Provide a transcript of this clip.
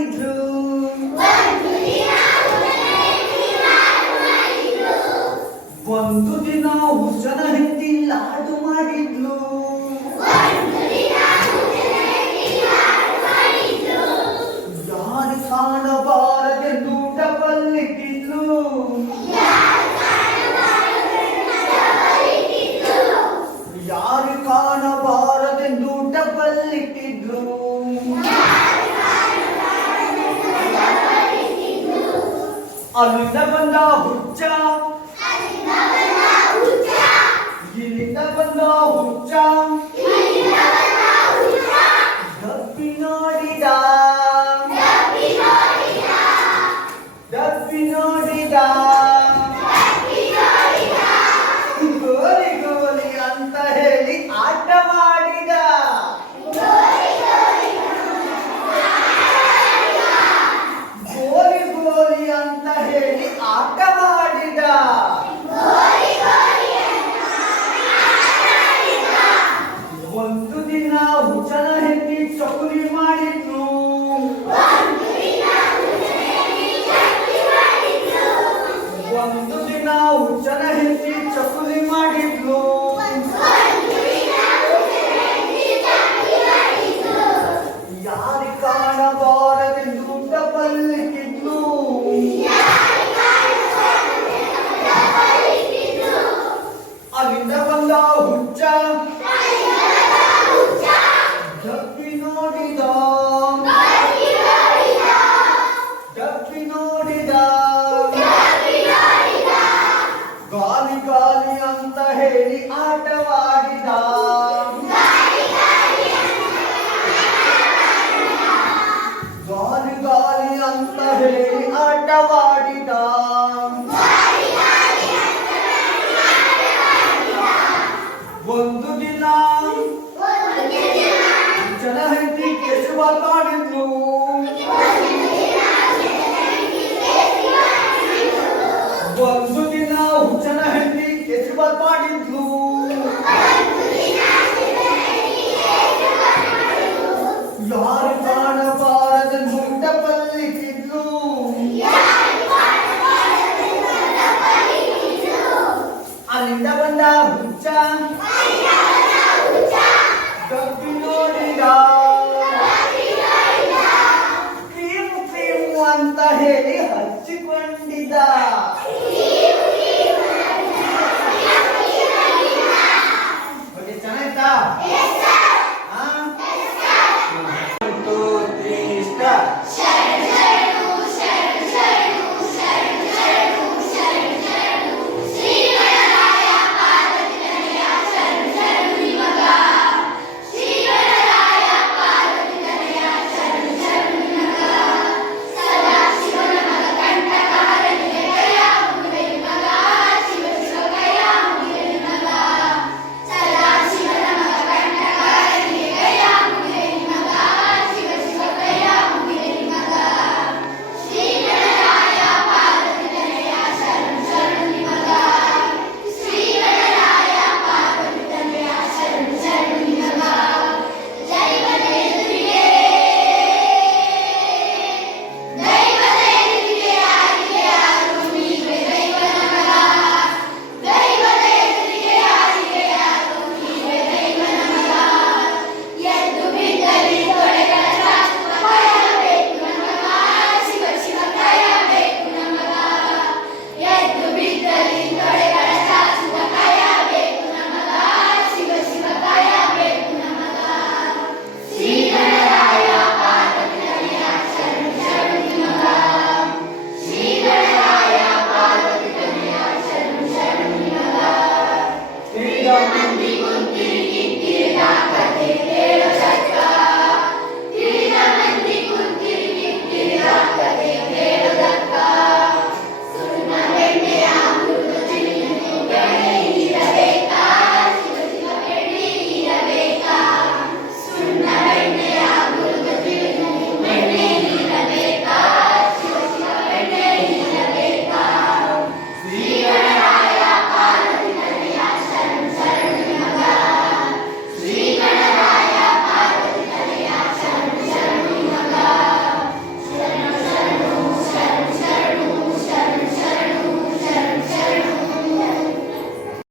ಮಾಡಿದ್ರು. ಒಂದು ದಿನ ಹುಚ್ಚನ ಹೆಂಡತಿ ಲಾಡು ಮಾಡಿದ್ಲು. ಯಾರು ಕಾಣಬಾರದೆಂದು ಡಬಲ್ಲಿಟ್ಟಿದ್ಲು. ಯಾರು ಕಾಣಬಾರದೆಂದು ಡಬಲ್ಲಿಟ್ಟಿದ್ಲು. ಅಲ್ಲಿಂದ ಬಂದ ಹುಚ್ಚ, ಇಲ್ಲಿಂದ ಬಂದ ಹುಚ್ಚ, ಡಬ್ಬಿ ನೋಡಿದ, ಡಬ್ಬಿ ನೋಡಿದ, ಗೋಲಿ ಗೋಲಿ ಅಂತ ಹೇಳಿ ಆಟವಾಡಿದ. ಗೋಲಿ ಗೋಲಿ ಅಂತ ಹೇಳಿ ಆಟವಾಡಿದ. ಒಂದು ದಿನ ಹುಚ್ಚನ ಹೆಂಡತಿ ಚಕುಲಿ ಮಾಡಿದ್ರು. ಒಂದು ದಿನ ಹುಚ್ಚನ ಹೆಂಡತಿ ಚಕುಲಿ ಮಾಡಿದ್ಲು. ಯಾರಿ ಕಾಣಬಾರದೆಂದು ಡಬಲ್ಲಿಟ್ಟಿದ್ಲು. ಅಲ್ಲಿಂದ ಬಂದ ಹುಚ್ಚ, ಡಬ್ಬಿ ನೋಡಿದ, ಡಬ್ಬಿ ನೋಡಿದ, ಗಾಲಿ ಗಾಲಿ ಅಂತ ಹೇಳಿ ಆಟವಾಡಿದ. ಗಾಲಿ ಗಾಲಿ ಅಂತ ಹೇಳಿ ಆಟವಾಡಿದ. ಒಂದು ದಿನ ಹುಚ್ಚನ ಹೆಂಡತಿ ಕೇಸರಿಬಾತ್ ಮಾಡಿದ್ಲು. ಒಂದು ದಿನ ಹುಚ್ಚನ ಹೆಂಡತಿ ಕೇಸರಿಬಾತ್ ಮಾಡಿದ್ಲು. ಯಾರು ಕಾಣಬಾರದೆಂದು